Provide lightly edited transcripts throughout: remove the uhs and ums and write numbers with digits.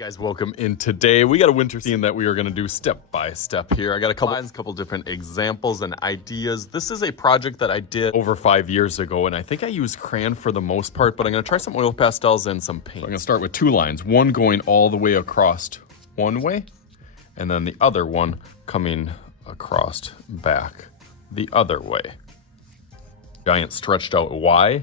Guys, welcome in. Today we got a winter scene that we are going to do step by step here. I got a couple lines, a couple different examples and ideas. This is a project that I did over 5 years ago, and I think I used crayon for the most part, but I'm going to try some oil pastels and some paint. So I'm going to start with two lines, one going all the way across one way, and then the other one coming across back the other way. Giant stretched out Y.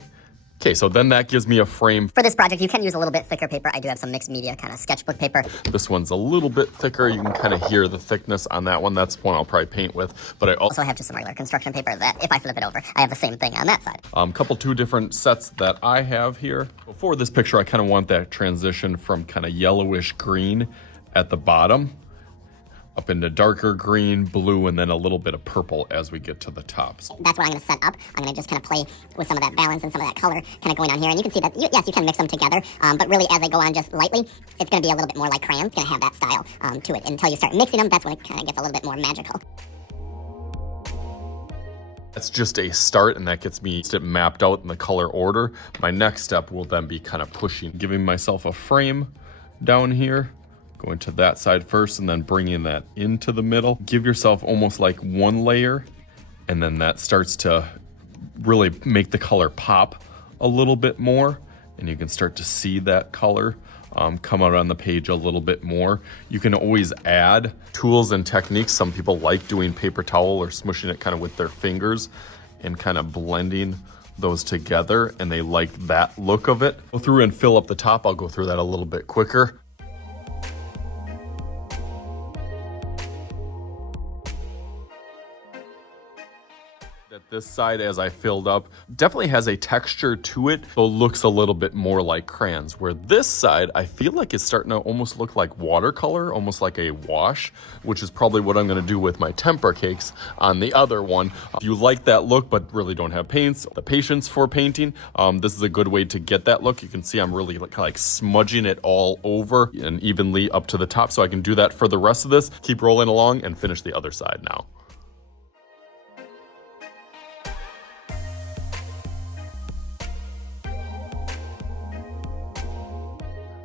Okay, so then that gives me a frame. For this project, you can use a little bit thicker paper. I do have some mixed media kind of sketchbook paper. This one's a little bit thicker. You can kind of hear the thickness on that one. That's one I'll probably paint with. But I also have just some regular construction paper that if I flip it over, I have the same thing on that side. Two different sets that I have here. For this picture, I kind of want that transition from kind of yellowish green at the bottom up into darker green, blue, and then a little bit of purple as we get to the tops. That's what I'm going to set up. I'm going to just kind of play with some of that balance and some of that color kind of going on here. And you can see that, yes, you can mix them together, but really as they go on just lightly, it's going to be a little bit more like crayon. It's going to have that style to it. Until you start mixing them, that's when it kind of gets a little bit more magical. That's just a start, and that gets me mapped out in the color order. My next step will then be kind of pushing, giving myself a frame down here, going to that side first and then bringing that into the middle. Give yourself almost like one layer, and then that starts to really make the color pop a little bit more, and you can start to see that color come out on the page a little bit more. You can always add tools and techniques. Some people like doing paper towel or smushing it kind of with their fingers and kind of blending those together, and they like that look of it. Go through and fill up the top. I'll go through that a little bit quicker. This side, as I filled up, definitely has a texture to it, so it looks a little bit more like crayons, where this side I feel like it's starting to almost look like watercolor, almost like a wash, which is probably what I'm going to do with my tempura cakes on the other one. If you like that look but really don't have the patience for painting, this is a good way to get that look. You can see I'm really like smudging it all over and evenly up to the top, so I can do that for the rest of this. Keep rolling along and finish the other side now.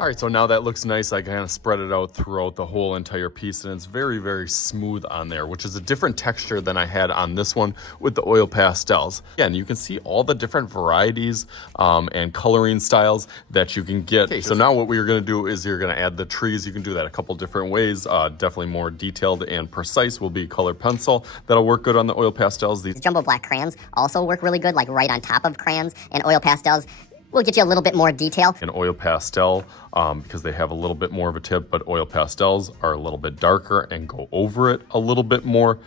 All right, so now that looks nice. I kind of spread it out throughout the whole entire piece, and it's very, very smooth on there, which is a different texture than I had on this one with the oil pastels. Again, you can see all the different varieties and coloring styles that you can get. Okay, so now what we're gonna do is you're gonna add the trees. You can do that a couple different ways. Definitely more detailed and precise will be colored pencil. That'll work good on the oil pastels. These jumbo black crayons also work really good, like right on top of crayons, and oil pastels will get you a little bit more detail. An oil pastel, because they have a little bit more of a tip, but oil pastels are a little bit darker and go over it a little bit more.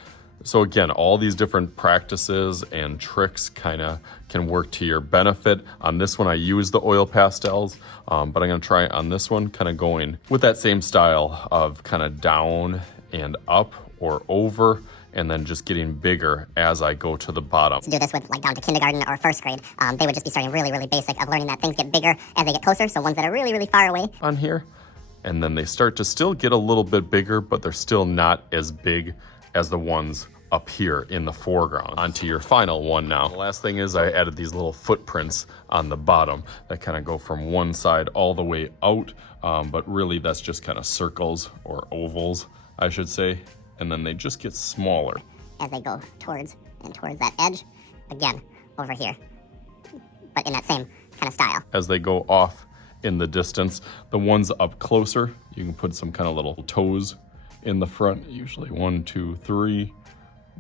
So again, all these different practices and tricks kind of can work to your benefit. On this one, I use the oil pastels, but I'm gonna try on this one, kind of going with that same style of kind of down and up or over, and then just getting bigger as I go to the bottom. To do this with like down to kindergarten or first grade, they would just be starting really, really basic of learning that things get bigger as they get closer. So ones that are really, really far away on here, and then they start to still get a little bit bigger, but they're still not as big as the ones up here in the foreground. Onto your final one now. The last thing is I added these little footprints on the bottom that kind of go from one side all the way out, but really that's just kind of circles or ovals, I should say. And then they just get smaller as they go towards that edge, again, over here, but in that same kind of style. As they go off in the distance, the ones up closer, you can put some kind of little toes in the front, usually 1, 2, 3,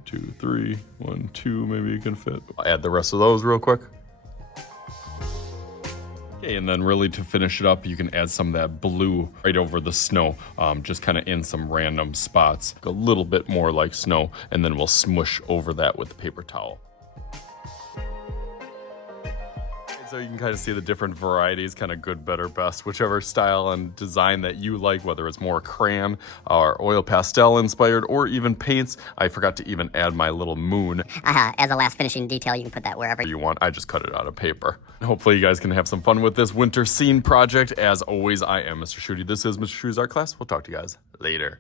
2, 3, 1, 2, maybe you can fit. I'll add the rest of those real quick. Okay, and then really to finish it up, you can add some of that blue right over the snow, just kind of in some random spots. A little bit more like snow, and then we'll smush over that with the paper towel. So you can kind of see the different varieties, kind of good, better, best, whichever style and design that you like, whether it's more crayon or oil pastel inspired or even paints. I forgot to even add my little moon. As a last finishing detail, you can put that wherever you want. I just cut it out of paper. Hopefully you guys can have some fun with this winter scene project. As always, I am Mr. Shooty. This is Mr. Shooty's Art Class. We'll talk to you guys later.